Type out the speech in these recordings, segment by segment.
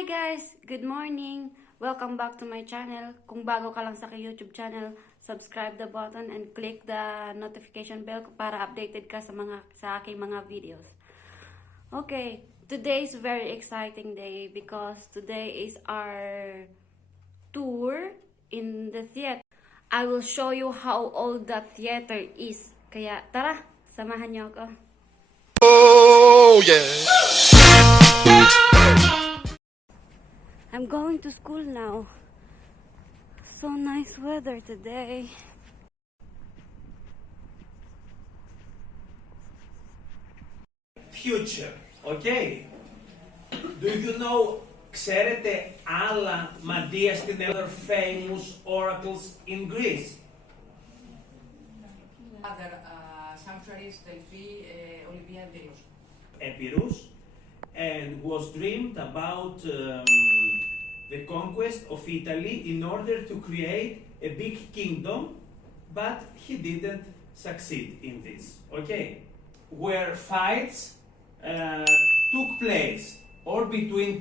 Hi guys! Good morning! Welcome back to my channel. Kung bago ka lang sa YouTube channel, subscribe the button and click the notification bell para updated ka sa aking mga videos. Okay, today is a very exciting day because today is our tour in the theater. I will show you how old the theater is. Kaya tara, samahan niyo ako. Oh yeah! I'm going to school now. So nice weather today. Future, okay? Do you know, ξέρετε άλλα μαντεία στην other famous oracles in Greece? Other sanctuaries, Delphi, Olympia and Delos. Epirus, and was dreamed about the conquest of Italy in order to create a big kingdom, but he didn't succeed in this, okay? Where fights took place, or between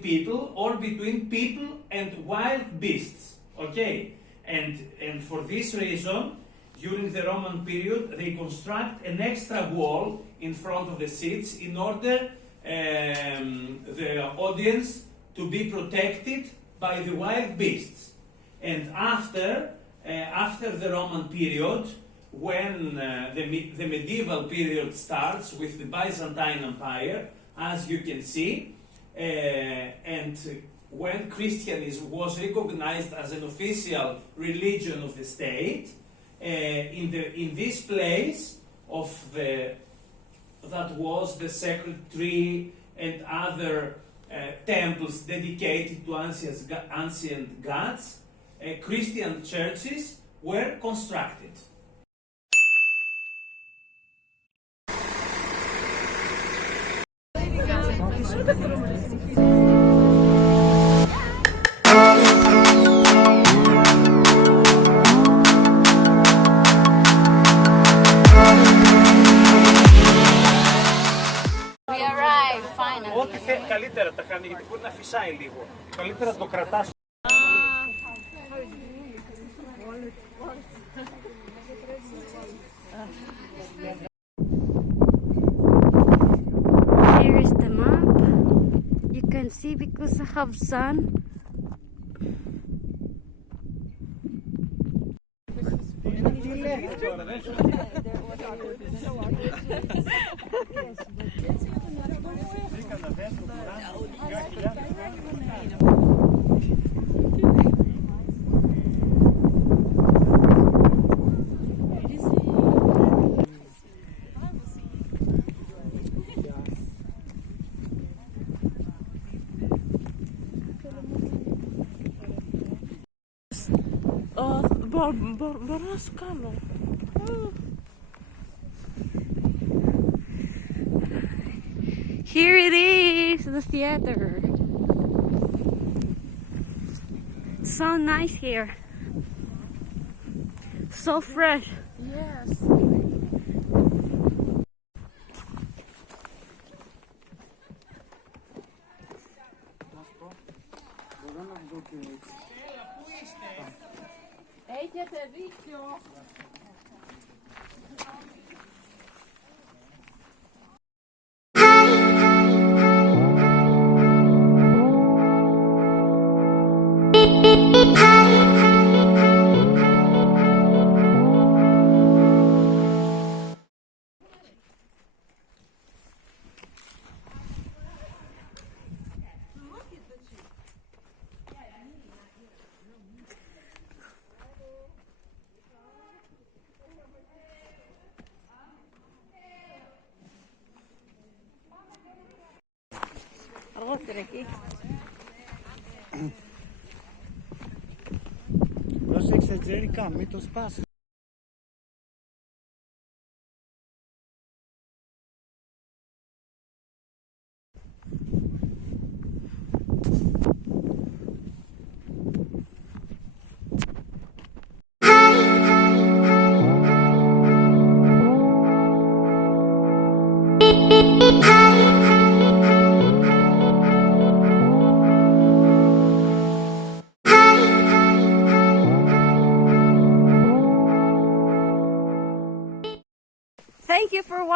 people and wild beasts, okay? And for this reason, during the Roman period, they construct an extra wall in front of the seats in order the audience to be protected by the wild beasts. And after the Roman period, when the medieval period starts with the Byzantine Empire, as you can see, and when Christianism was recognized as an official religion of the state, in this place of that was the sacred tree and other temples dedicated to ancient gods, Christian churches were constructed. Ό,τι καλύτερα τα κάνει, γιατί μπορεί να φυσάει λίγο. Καλύτερα το κρατάς. Here is the map. You can see because I have sun. Μπορώ να σου κάνω. Here it is, the theater. It's so nice here. So fresh. Yes. Έχετε δίκιο. Πρόσεξε Jerica, μην το σπάσεις.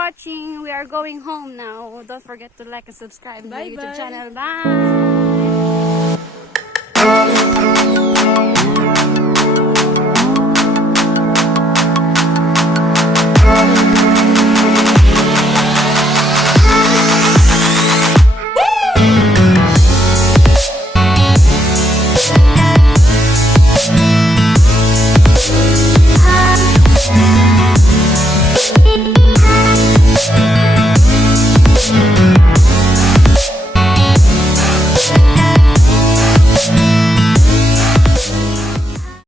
watching. We are going home now. Don't forget to like and subscribe to my YouTube Bye-bye. channel. Bye!